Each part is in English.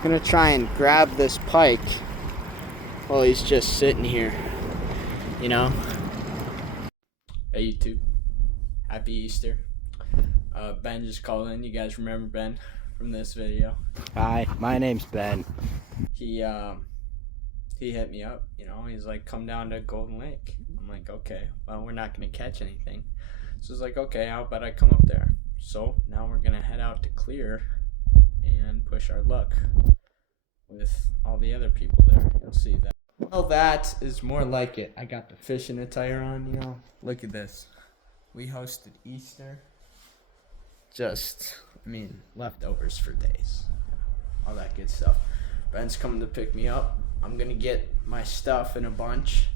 I'm gonna try and grab this pike while he's just sitting here, you know? Hey YouTube, happy Easter. Ben just called in. You guys remember Ben from this video? Hi, my name's Ben. He hit me up, you know, he's like, come down to Golden Lake. I'm like, okay, well, we're not gonna catch anything. So he's like, okay, how about I come up there? So now we're gonna head out to Clear and push our luck with all the other people there. You'll see that. Well, that is more like it. I got the fishing attire on, you know. Look at this. We hosted Easter. Leftovers for days. All that good stuff. Ben's coming to pick me up. I'm gonna get my stuff in a bunch.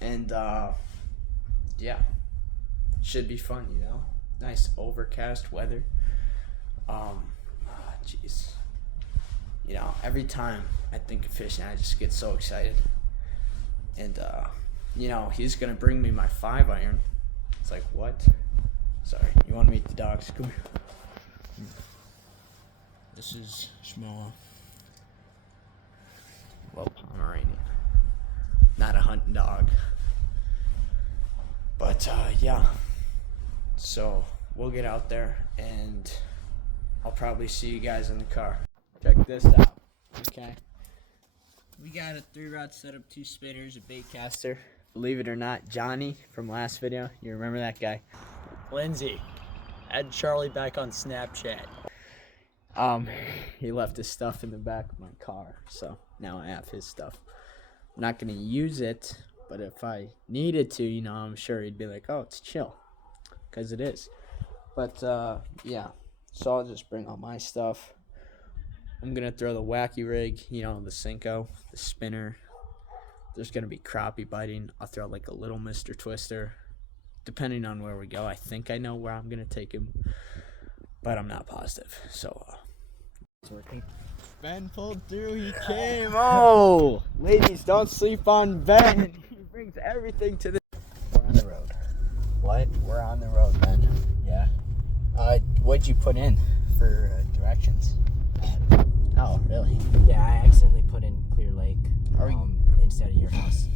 And, yeah. Should be fun, you know. Nice overcast weather. Jeez. You know, every time I think of fishing, I just get so excited. And, you know, he's gonna bring me my 5-iron. It's like, what? Sorry, you wanna meet the dogs? Come here. This is Shmoa. Well, Pomeranian. Not a hunting dog. But, yeah. So, we'll get out there, and I'll probably see you guys in the car. Check this out, okay? We got a 3-rod setup, 2 spinners, a bait caster. Believe it or not, Johnny from last video, you remember that guy? Lindsay, add Charlie back on Snapchat. He left his stuff in the back of my car, so now I have his stuff. I'm not gonna use it, but if I needed to, you know, I'm sure he'd be like, oh, it's chill, because it is. But, yeah, so I'll just bring all my stuff. I'm gonna throw the wacky rig, you know, the Senko, the spinner. There's gonna be crappie biting. I'll throw like a little Mr. Twister. Depending on where we go, I think I know where I'm gonna take him, but I'm not positive. So, It's working. Ben pulled through. He came. Oh, ladies, don't sleep on Ben. He brings everything to the. We're on the road. What? We're on the road, Ben. Yeah. What'd you put in for directions? Oh, really? Yeah, I accidentally put in Clear Lake Are we- instead of your house.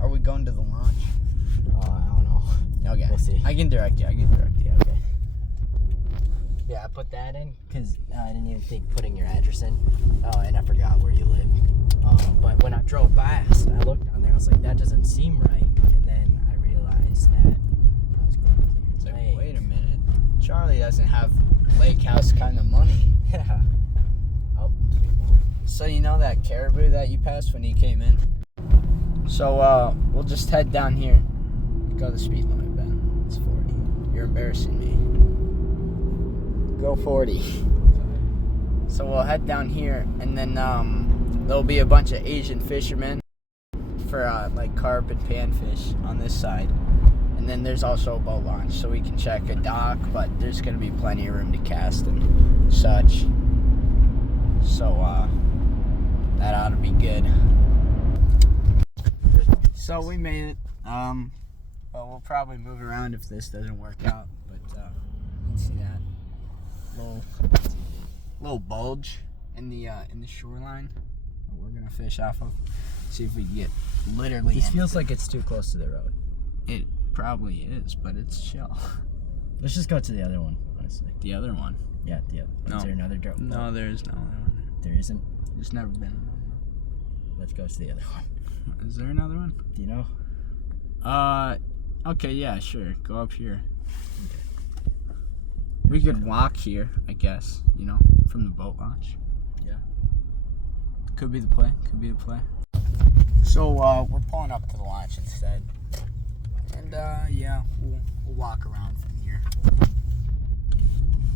Are we going to the launch? I don't know. Okay. We'll see. I can direct you. Okay. Yeah, I put that in because I didn't even think putting your address in. Oh, and I forgot where you live. But when I drove past, I looked on there. I was like, that doesn't seem right. And then I realized that I was going to It's Clear like, Lake. wait a minute. Charlie doesn't have lake house kind of money. Yeah. Oh, sweet boy. So you know that caribou that you passed when you came in? So we'll just head down here. Go the speed limit, Ben. It's 40. You're embarrassing me. Go 40. So we'll head down here, and then there'll be a bunch of Asian fishermen for like carp and panfish on this side. And then there's also a boat launch, so we can check a dock, but there's gonna be plenty of room to cast and such. So that ought to be good. So we made it. Well, we'll probably move around if this doesn't work out, but you can see that little bulge in the shoreline that we're gonna fish off of. See if we can get literally. This feels anything. like it's too close to the road. It probably is, but it's chill. Let's just go to the other one, honestly. The other one? Yeah, the other. No. Is there another drone? No, there is no other one. There isn't. There's never been another Let's go to the other one. one. Is there another one? Do you know? Okay, yeah, sure. Go up here. We could walk here, I guess, you know, from the boat launch. Yeah. Could be the play. So, we're pulling up to the launch instead. And, yeah, we'll walk around from here.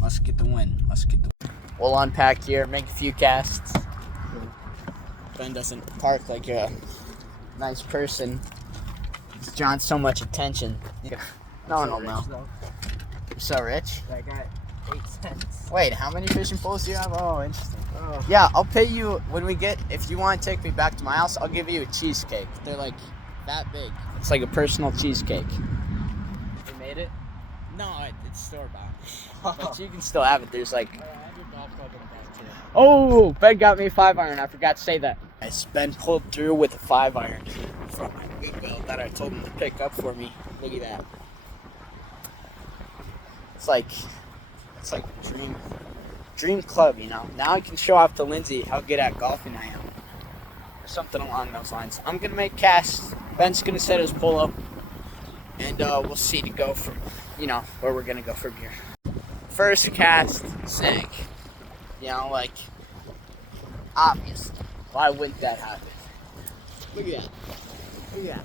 Let's get the win. We'll unpack here, make a few casts. Ben doesn't park like a nice person. He's drawn so much attention. No. You're so rich? I got 8 cents. Wait, how many fishing poles do you have? Oh, interesting. Oh. Yeah, I'll pay you when we get, if you want to take me back to my house, I'll give you a cheesecake. They're like that big. It's like a personal cheesecake. You made it? No, it's store-bought. But you can still have it. There's like, golf club in the bag too. Oh, Ben got me a 5-iron. I forgot to say that. Ben pulled through with a 5-iron from my Goodwill that I told him to pick up for me. Look at that. It's like dream club, you know. Now I can show off to Lindsay how good at golfing I am, or something along those lines. I'm gonna make casts. Ben's gonna set his pull up, and we'll see to go from, you know, where we're gonna go from here. First cast sank. You know, like, obviously. Why wouldn't that happen? Look at that. Look at that.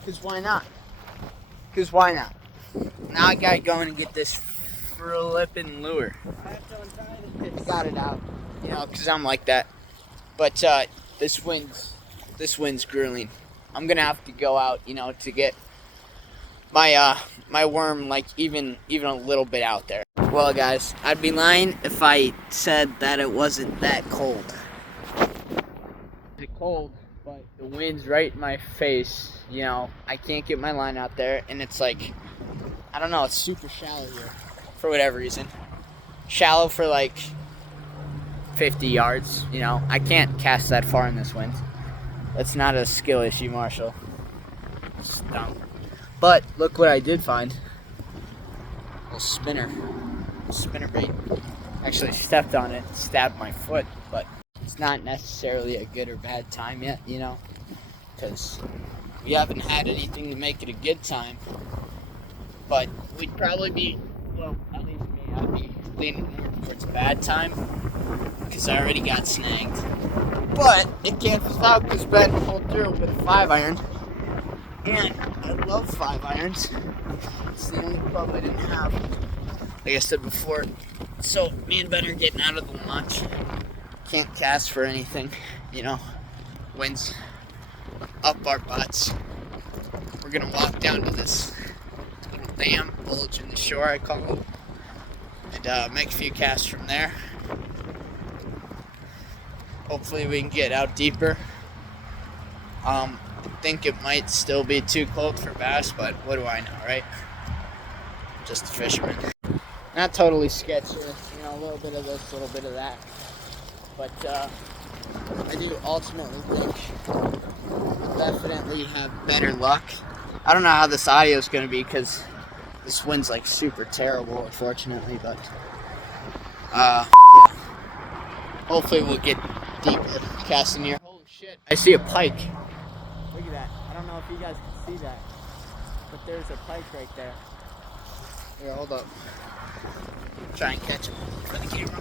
Because why not? Because why not? Now I gotta go in and get this flippin' lure. I have to untie this. Got it out. You know, because I'm like that. But this wind's grueling. I'm gonna have to go out, you know, to get my my worm like even a little bit out there. Well, guys, I'd be lying if I said that it wasn't that cold. It's cold, but the wind's right in my face. You know, I can't get my line out there, and it's like, I don't know, it's super shallow here for whatever reason. Shallow for like 50 yards. You know, I can't cast that far in this wind. That's not a skill issue, Marshall. It's dumb. But look what I did find. A spinner bait. Actually stepped on it, stabbed my foot, but it's not necessarily a good or bad time yet, you know, because we haven't had anything to make it a good time. But we'd probably be, well, at least me, I'd be leaning more towards bad time because I already got snagged. But it cancels out because Ben pulled through with a 5-iron. And I love 5-irons. It's the only club I didn't have, like I said before. So me and Ben are getting out of the launch. Can't cast for anything, you know. Wind's up our butts. We're gonna walk down to this little dam, bulge in the shore, I call it, and make a few casts from there. Hopefully we can get out deeper. I think it might still be too cold for bass, but what do I know, right? I'm just a fisherman. Not totally sketchy, you know, a little bit of this, a little bit of that. But I do ultimately think we'll definitely have better luck. I don't know how this audio is going to be because this wind's like super terrible, unfortunately, but yeah. Hopefully we'll get deeper casting here. Holy shit, I see a pike. Look at that. I don't know if you guys can see that, but there's a pike right there. Here, hold up. Try and catch him for the camera.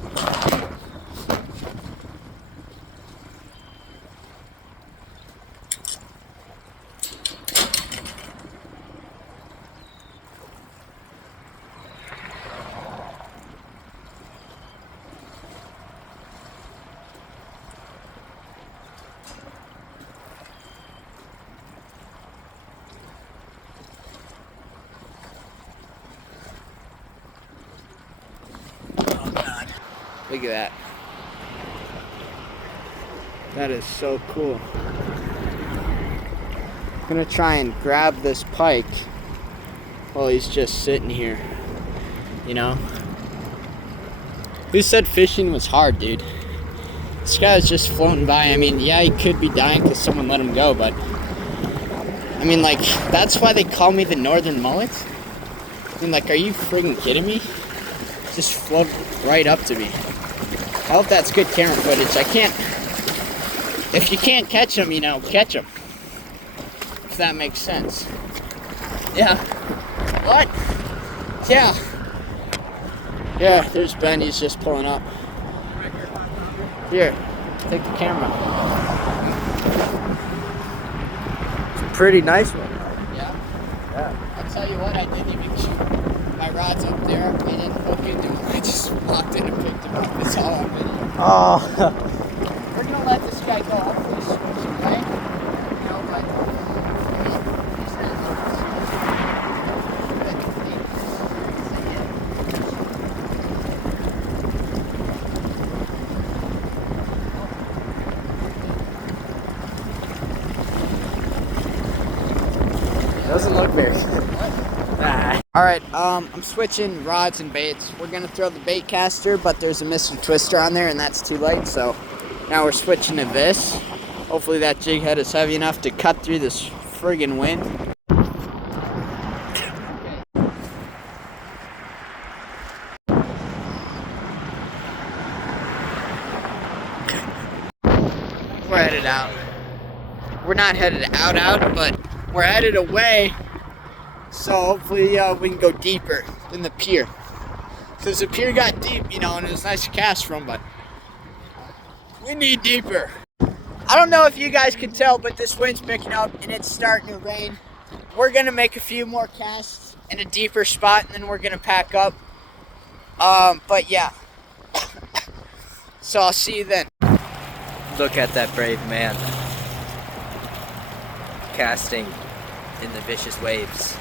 Look at that. That is so cool. I'm gonna try and grab this pike while he's just sitting here. You know? Who said fishing was hard, dude? This guy was just floating by. I mean, yeah, he could be dying because someone let him go, but I mean, like, that's why they call me the Northern Mullet? I mean, like, are you friggin' kidding me? Just floated right up to me. I hope that's good camera footage. I can't, if you can't catch them, you know, catch them. If that makes sense. Yeah. What? Yeah. Yeah, there's Ben, he's just pulling up. Here, take the camera. It's a pretty nice one. Yeah? Yeah. I'll tell you what, I didn't even shoot. My rod's up there, I didn't hook into him. I just walked in and picked him up. It's all on video. Oh. We're gonna let this guy go. Hopefully he swims away. You know, but he's not. Doesn't look very good. Ah. Alright, I'm switching rods and baits. We're gonna throw the bait caster, but there's a Mr. Twister on there and that's too light, so now we're switching to this. Hopefully that jig head is heavy enough to cut through this friggin' wind. We're headed out. We're not headed out, but we're headed away. So hopefully we can go deeper than the pier. Because the pier got deep, you know, and it was nice to cast from, but we need deeper. I don't know if you guys can tell, but this wind's picking up and it's starting to rain. We're going to make a few more casts in a deeper spot and then we're going to pack up. But yeah. So I'll see you then. Look at that brave man casting in the vicious waves.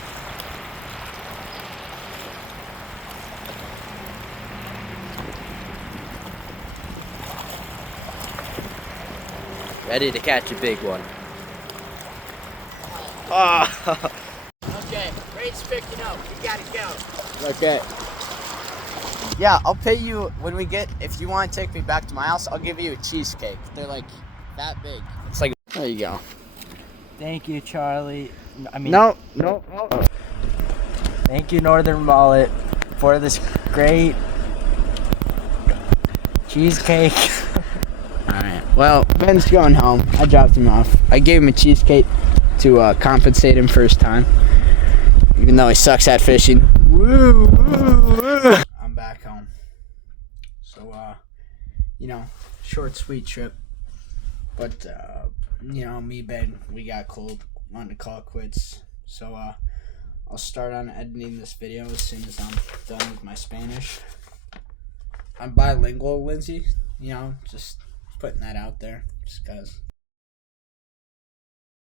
Ready to catch a big one. Oh. Okay, rain's picking up. We gotta go. Okay. Yeah, I'll pay you when we get, if you want to take me back to my house, I'll give you a cheesecake. They're like that big. It's like, there you go. Thank you, Charlie. I mean, No. Thank you, Northern Mullet, for this great cheesecake. Alright, well, Ben's going home. I dropped him off. I gave him a cheesecake to compensate him for his time. Even though he sucks at fishing. Woo, woo, woo. I'm back home. So, you know, short, sweet trip. But, you know, me, Ben, we got cold. Wanted to call it quits. So, I'll start on editing this video as soon as I'm done with my Spanish. I'm bilingual, Lindsay. You know, just putting that out there. Just because.